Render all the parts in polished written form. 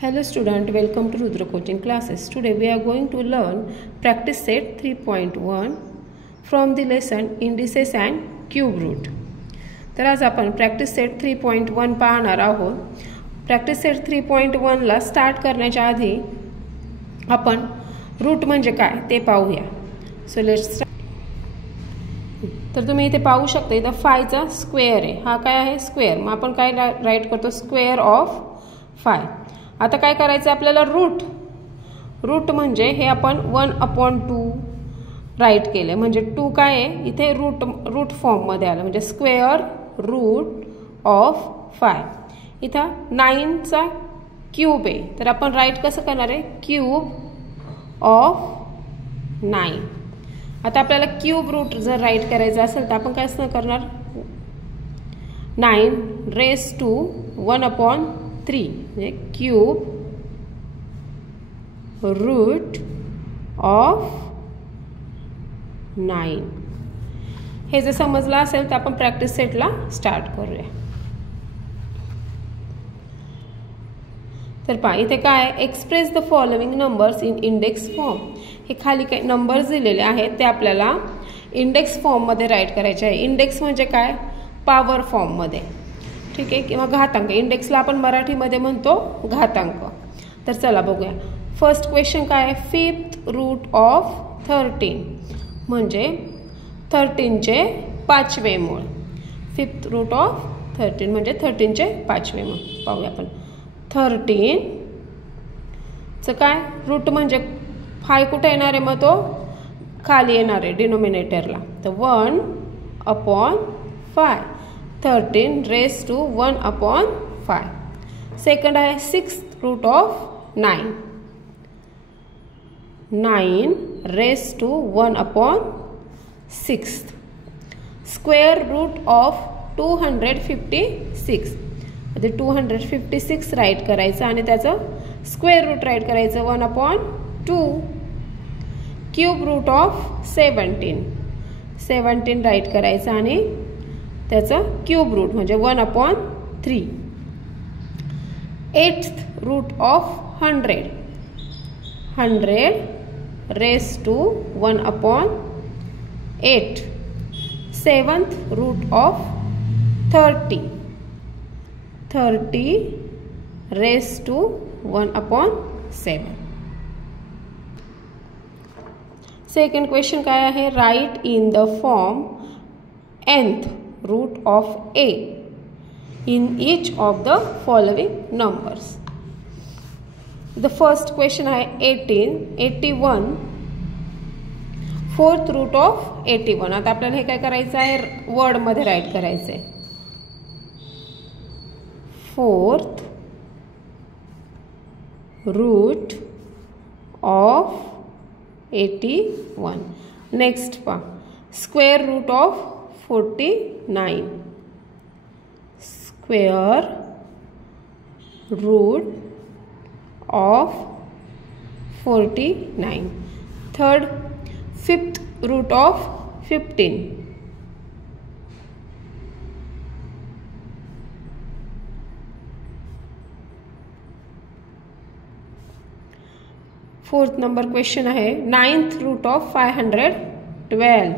Hello student, welcome to Rudra coaching classes. Today we are going to learn practice set 3.1 from the lesson indices and cube root. तर आज आपण practice set 3.1 पाहणार आहोत. practice set 3.1 ला start करण्याच्या आधी आपण रूट म्हणजे काय ते पाहूया. So let's start. तर तुम्ही इथे पाहू शकता इथे 5 चा स्क्वेअर आहे. हा काय आहे स्क्वेअर. मग आपण काय राइट करतो स्क्वेअर ऑफ 5. आता काय करायचं आपल्याला रूट म्हणजे हे आपण 1/2 राइट केले म्हणजे 2 काय आहे इथे रूट फॉर्म मध्ये आलं म्हणजे स्क्वेअर रूट ऑफ 5. इथं 9 चा क्यूब आहे तर आपण राइट कसं करणार आहे क्यूब ऑफ 9. आता आपल्याला क्यूब रूट जर राइट करायचं असेल तर आपण काय करणार 9 रेज टू 1/3 म्हणजे क्यूब रूट ऑफ 9. हे जर समजलं असेल तर आपण प्रॅक्टिस सेटला स्टार्ट करूया. तर पहा इथे काय express the following numbers in index form. हे खाली काही नंबर्स दिलेले आहेत ते आपल्याला इंडेक्स फॉर्म मध्ये राइट करायचे आहे. इंडेक्स म्हणजे काय पॉवर फॉर्म मध्ये ठीक आहे किंवा घातांक. इंडेक्सला आपण मराठीमध्ये म्हणतो घातांक. तर चला बघूया. फर्स्ट क्वेश्चन काय आहे 5th रूट ऑफ 13 म्हणजे 13 चे 5वे मूळ. 5th रूट ऑफ 13 म्हणजे 13 चे 5वे मूळ. पाहूया आपण 13 चं काय रूट म्हणजे 5 कुठे येणार आहे मग तो खाली येणार आहे डिनोमिनेटरला. तर 1/5 13 रेज टू 1/5. सेकंड आहे 6th root of 9 9 raise to 1/6. Square root of 256. म्हणजे 256 राइट करायचं आणि त्याचं स्क्वेअर रूट राइट करायचं 1/2. क्यूब रूट ऑफ 17 राइट करायचं आणि त्याचं क्यूब रूट म्हणजे 1/3. 8th root of 100 raise to 1/8. 7th root of 30 raise to 1/7. Second question काय आहे write in the form nth root of a in each of the following numbers. The first question आहे 18 81 4th root of 81. आता आपल्याला हे काय करायचं आहे word मध्ये राइट करायचं आहे 4th रूट ऑफ 81. नेक्स्ट पहा square root of 49 square root of 49. Third 5th root of 15. Fourth number question आहे 9th root of 512.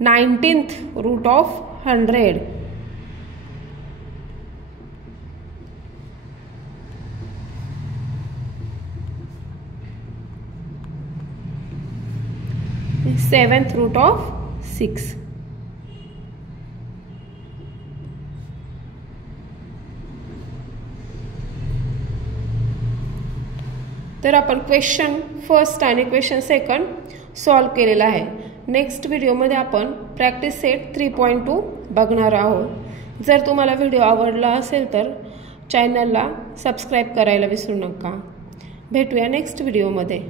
Nineteenth root of 100. Seventh root of 6. तर आपण क्वेश्चन फर्स्ट आणि क्वेश्चन सेकंड सॉल्व केलेला आहे. Next व्हिडिओमध्ये आपण practice set 3.2 बघणार आहोत. जर तुम्हाला व्हिडिओ आवडला असेल तर चॅनलला सबस्क्राईब करायला विसरू नका. भेटूया नेक्स्ट व्हिडिओमध्ये.